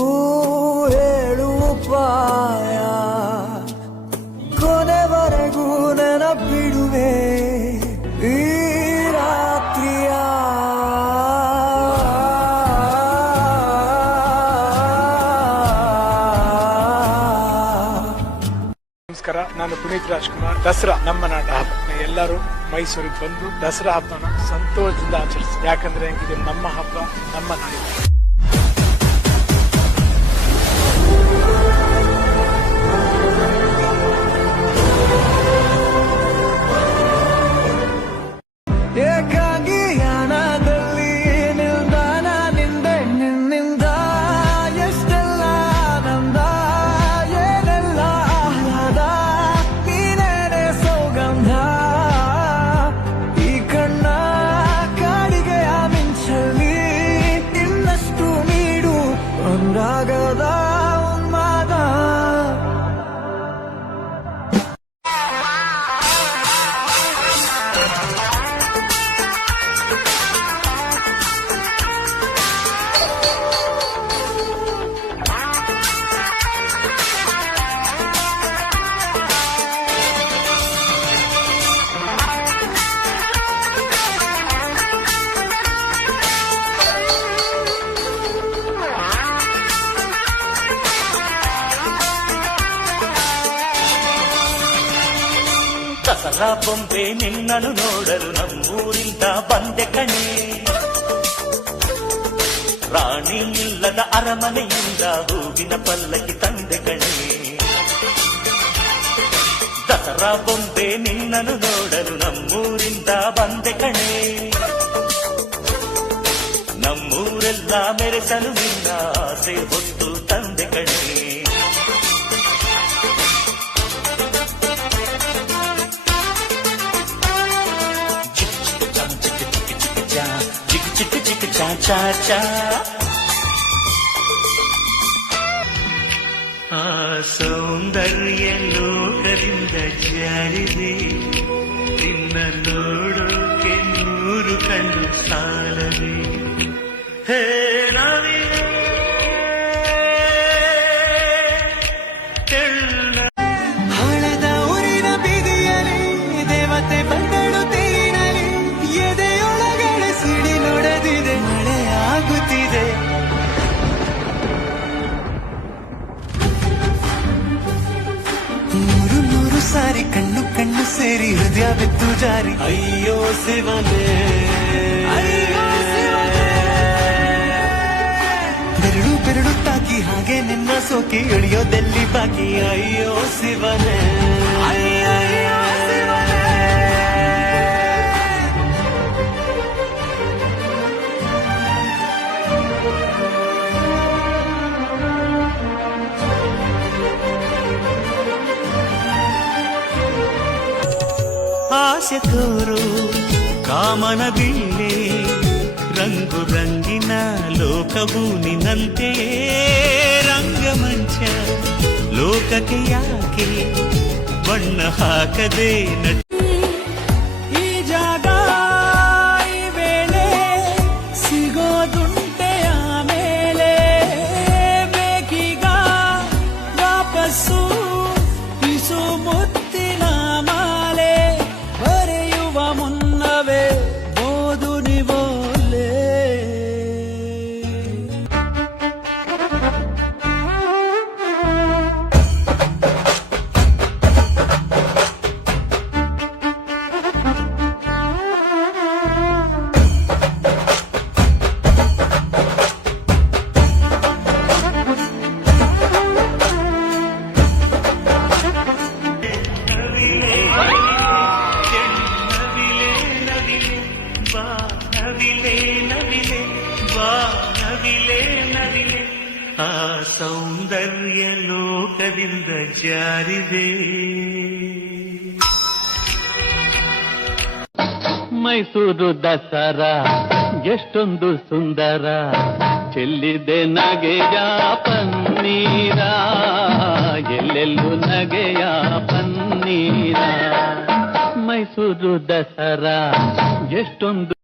ಹೇಳು ಉಪಾಯ ಕೊನೆವರೆಗೂ ನೆನಪಿಡುವೆ ಈ ರಾತ್ರಿಯ ನಮಸ್ಕಾರ, ನಾನು ಪುನೀತ್ ರಾಜ್ಕುಮಾರ್. ದಸರಾ ನಮ್ಮ ನಾಡ ಹಬ್ಬ. ಎಲ್ಲರೂ ಮೈಸೂರಿಗೆ ಬಂದು ದಸರಾ ಹಬ್ಬನ ಸಂತೋಷದಿಂದ ಆಚರಿಸಿ. ಯಾಕಂದ್ರೆ ಇದು ನಮ್ಮ ಹಬ್ಬ, ನಮ್ಮ ನಾಡಿನ. ಏಕಾಂಗಿಯಾನದಲ್ಲಿ ನಿಲ್ದಾಣ ನಿಂದೆ ನಿನ್ನಿಂದ ಎಷ್ಟೆಲ್ಲ ಆನಂದ ಏನೆಲ್ಲ ಆಹ್ಲಾದ ನೀನೇನೆ ಸೌಗಂಧ ಈ ಕಣ್ಣ ಕಾಡಿಗೆಯ ಮಿಂಚಲಿ ಇನ್ನಷ್ಟು ನೀಡು ಒಂದಾಗದ ಉನ್ಮಾದ ದಸರಾ ಬೊಂಬೆ ನಿನ್ನನ್ನು ನೋಡಲು ನಮ್ಮೂರಿಂದ ಬಂದೆ ಕಣೆ. ರಾಣಿ ಇಲ್ಲದ ಅರಮನೆಯಿಂದ ಹೂವಿನ ಪಲ್ಲಕ್ಕಿ ತಂದೆ ಕಣೆ. ದಸರಾ ಬೊಂಬೆ ನಿನ್ನನ್ನು ನೋಡಲು ನಮ್ಮೂರಿಂದ ಬಂದೆ ಕಣೆ. ನಮ್ಮೂರೆಲ್ಲ ಮೆರೆಸಲು ನಿನ್ನ ಆಸೆ ಹೊತ್ತು ತಂದೆ ಕಣೆ. ಚಾ ಆ ಸೌಂದರ್ಯ ಲೋಕದಿಂದ ಜಾರಿದೆ. ನಿನ್ನ ನೋಡೋಕೆ 100 ಕಣ್ಣು ಸಾಲದೆ. ಹೇ ಹಣದ ಊರಿನ ಬೀದಿಯಲ್ಲಿ ದೇವತೆ ಬಂದಳು ತೇರಿನಲ್ಲಿ. ಎದೆಯೊಳಗಡೆ ಸಿಡಿ ನೋಡದಿದೆ, ಮಳೆ ಆಗುತ್ತಿದೆ. ನೂರು ಸಾರಿ ಕಣ್ಣು ಕಣ್ಣು ಸೇರಿ ಹೃದಯ ಬಿತ್ತು ಜಾರಿ. ಅಯ್ಯೋ ಶಿವನೇ, ಬೆರಳು ಬೆರಳು ತಾಕಿ ಹಾಗೆ ನಿನ್ನ ಸೋಕಿ ಇಳಿಯೋದೆಲ್ಲಿ ಬಾಕಿ. ಅಯ್ಯೋ ಶಿವನೇ, ಆಸೆ ತೋರು ಕಾಮನ ಬಿಲ್ಲೆ. ರಂಗು ರಂಗಿನ ಲೋಕವು ನಿನ್ನಂತೆಯೇ ರಂಗಮಂಚ. ಲೋಕಕ್ಕೆ ಯಾಕೆ ಬಣ್ಣ ಹಾಕದೆ ಈ ಜಾಗ ಈ ವೇಳೆ ಸಿಗೋದುಂಟೆ ಆಮೇಲೆ. ಬೇಕೀಗ ವಾಪಸ್ಸು ಇಸು ಮುತ್ತಿನ ಮಾಲೆ. ಬರೆಯುವ ಮುನ್ನವೇ ಓದು ನಿವೋಲೆ. ಆ ಸೌಂದರ್ಯ ಲೋಕದಿಂದ ಜಾರಿದೆ. ಮೈಸೂರು ದಸರಾ ಎಷ್ಟೊಂದು ಸುಂದರ. ಚೆಲ್ಲಿದೆ ನಗೆಯ ಪನ್ನೀರ, ಎಲ್ಲೆಲ್ಲೂ ನಗೆಯ ಪನ್ನೀರ. ಮೈಸೂರು ದಸರಾ ಎಷ್ಟೊಂದು